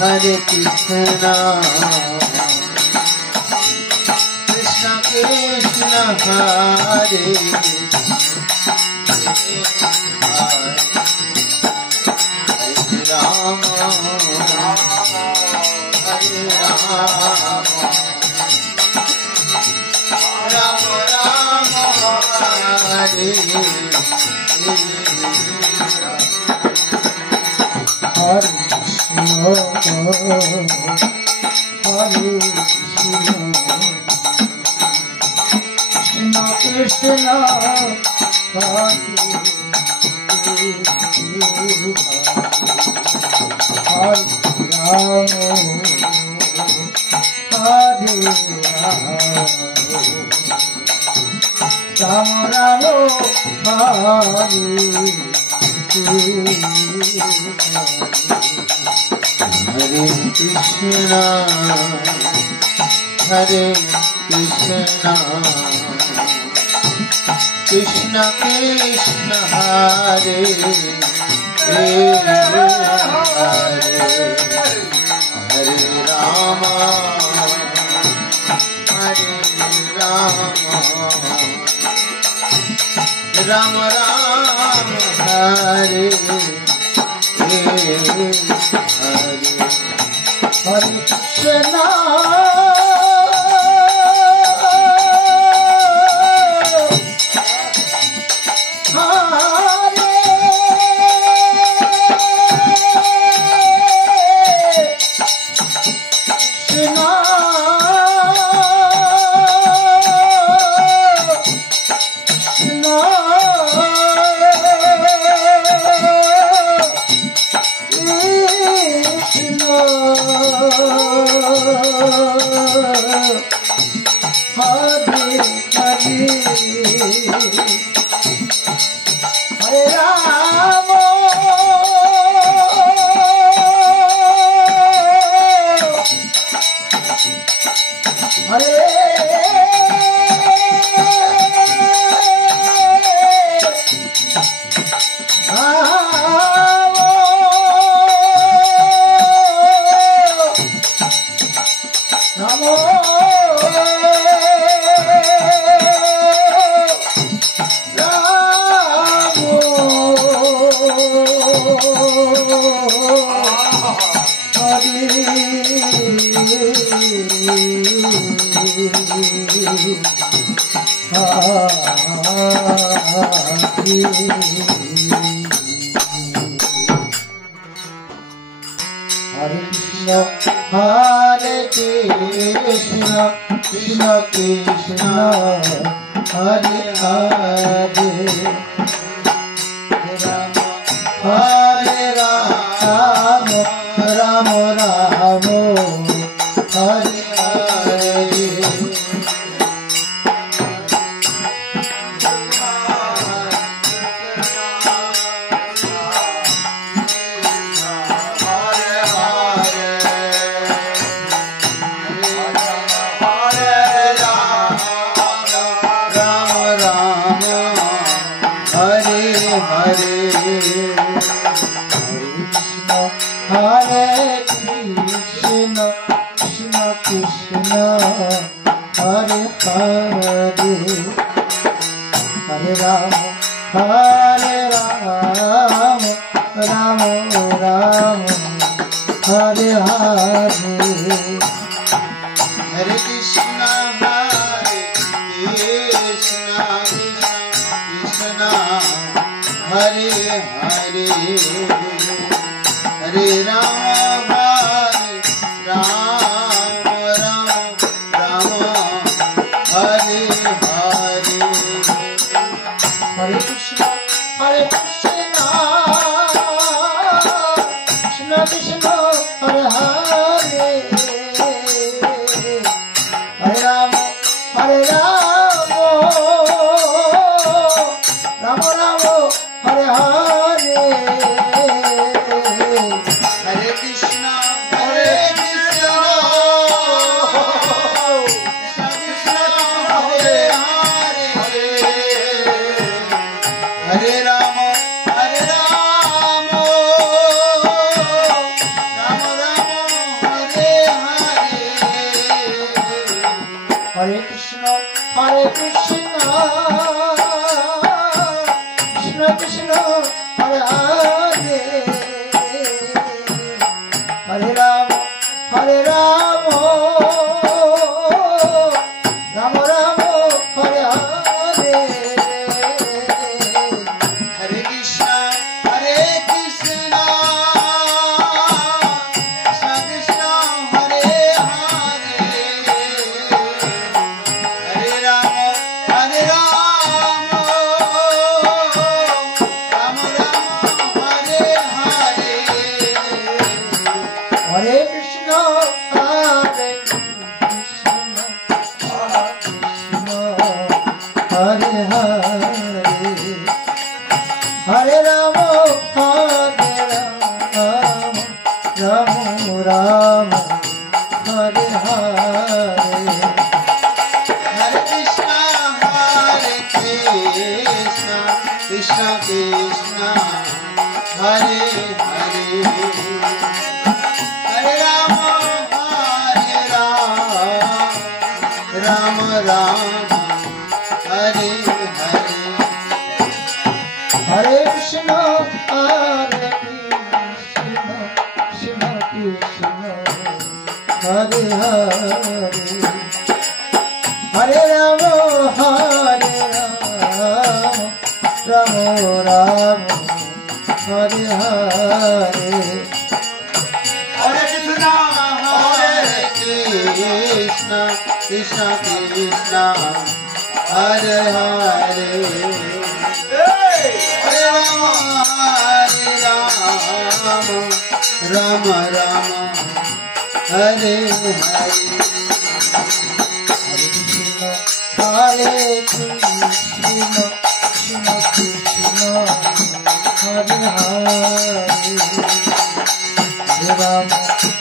Hare Krishna, Krishna Krishna, Hare Rama, Hare Rama, Rama Rama, Hare Hare Krishna, Krishna Krishna, Hare Hare, Hare Rama, Hare Rama, Rama Rama, Hare Hare, Hare Krishna. Hare Krishna, Krishna Krishna Hare Hare Hare Ram Ram Ram Hare Hare Hare Krishna Krishna Krishna Hare Hare Hare Ram Ram Ram Hare Hare Hare Krishna Krishna Hare Hare Hare Ram Ram Ram Hare Hare Hare Krishna Krishna Krishna Hare Hare Hare Ram Ram Ram Hare Hare Hare Krishna Krishna Krishna Hare Hare Hare Ram Ram Ram Hare Hare Hare Krishna Krishna Krishna Hare Hare Hare Ram Ram Ram Hare Hare Hare Krishna Krishna Krishna Hare Hare Hare Ram Hare Krishna Hare Hare Hare Ram Ram Ram Hare Hare Hare Krishna Krishna Krishna Hare Hare Hare Ram Ram Hare Hare Hare Krishna Krishna Krishna Hare Hare Hare Ram Ram Ram Hare Hare Hare Krishna Krishna Krishna Hare Hare Hare Ram Ram Hare Hare Hare Krishna Krishna Krishna Hare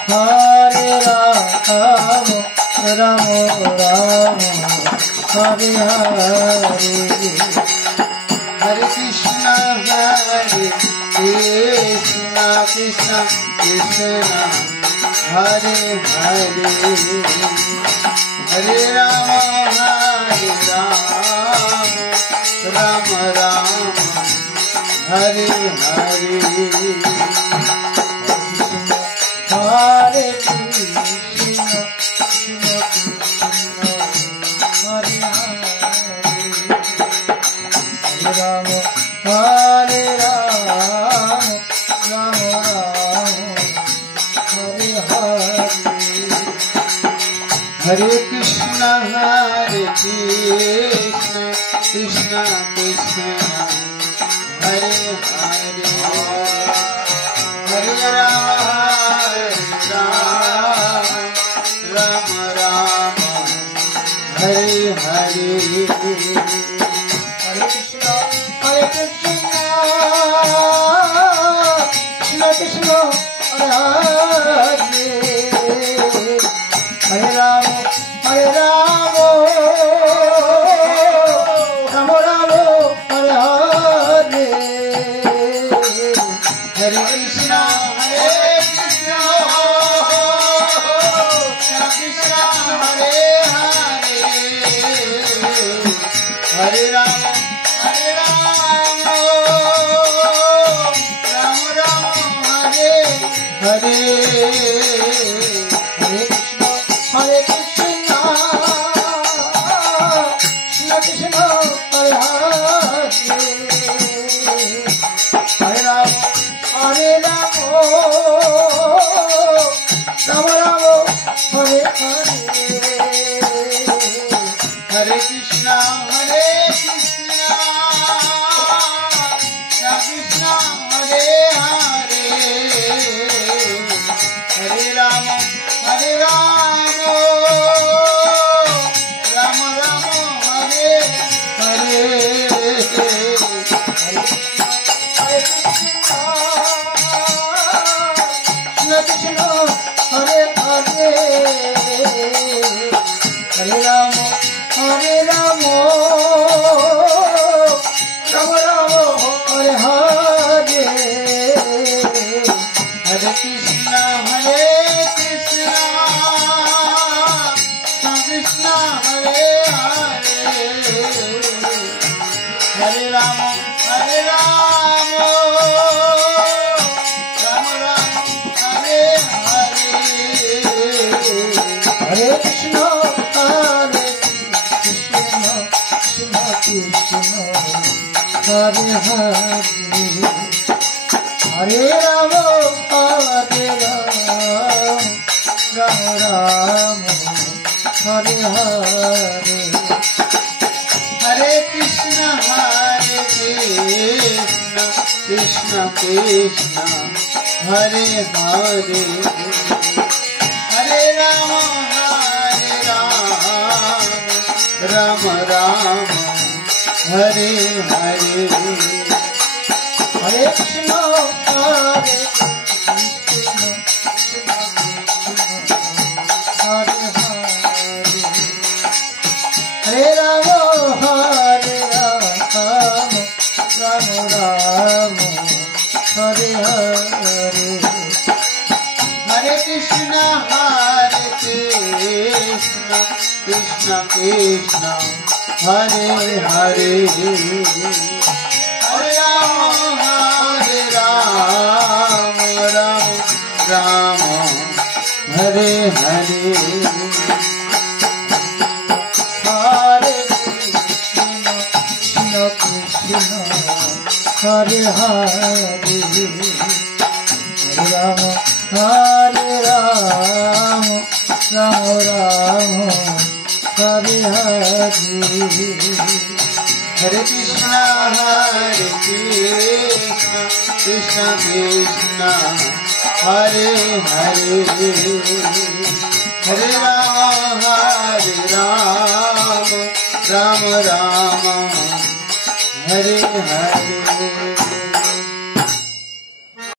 Hare Ram Ram Hare Hare Hare Krishna Krishna Krishna Hare Hare Hare Ram Ram Hare Hare Hare Krishna Hare Ram Hare Ram Hare Hare Hare Krishna Hare Krishna, Krishna Krishna, Hare Hare, Hare Rama, Rama Rama, Hare Hare, Hare Krishna, Hare Krishna, Krishna Krishna, Hare Hare, Hare Rama, Hare Rama, Rama Rama, Hare Hare, Hare Krishna, Hare Krishna, Krishna Krishna, Hare Hare, Hare Rama, Hare Rama, Rama Rama, Hare Hare, Hare Krishna, Hare Krishna, Krishna Krishna, Hare Hare, Hare Rama, Hare Rama, Rama Rama, Hare Hare, Hare Krishna, Hare Krishna, Krishna Krishna, Hare Hare, Hare Rama, Hare Rama, Rama Rama, Hare Hare, Hare Krishna, Krishna Krishna, Hare Hare, Hare Rama, Hare Rama, Rama Rama, Hare Hare, Hare Krishna, Hare Krishna, Krishna Krishna, Hare Hare, Hare Rama, Hare Rama, Rama Rama, Hare Hare, Hare Krishna, Hare Krishna, Krishna Krishna, Hare Hare, Hare Rama, Hare Rama, Rama Rama, Hare Hare, Hare Krishna, Hare Krishna, Krishna Krishna, Hare Hare, Hare Rama, Hare Rama, Rama Rama, Hare Hare, Hare Krishna, Hare Krishna, Hare Hare, Hare Rama, Hare Rama, Rama Rama, Hare Hare, Hare Krishna, Hare Krishna, Krishna Krishna, Hare Hare, Hare Rama, Hare Rama, Rama Rama, Hare Hare, Hare Krishna, Krishna Krishna, Hare Hare, Hare Rama, Hare Rama, Rama Rama, Hare Hare, Hare Krishna, Hare Krishna, Krishna Krishna, Hare Hare, Hare Rama, Hare Rama, Rama Rama, Hare Hare.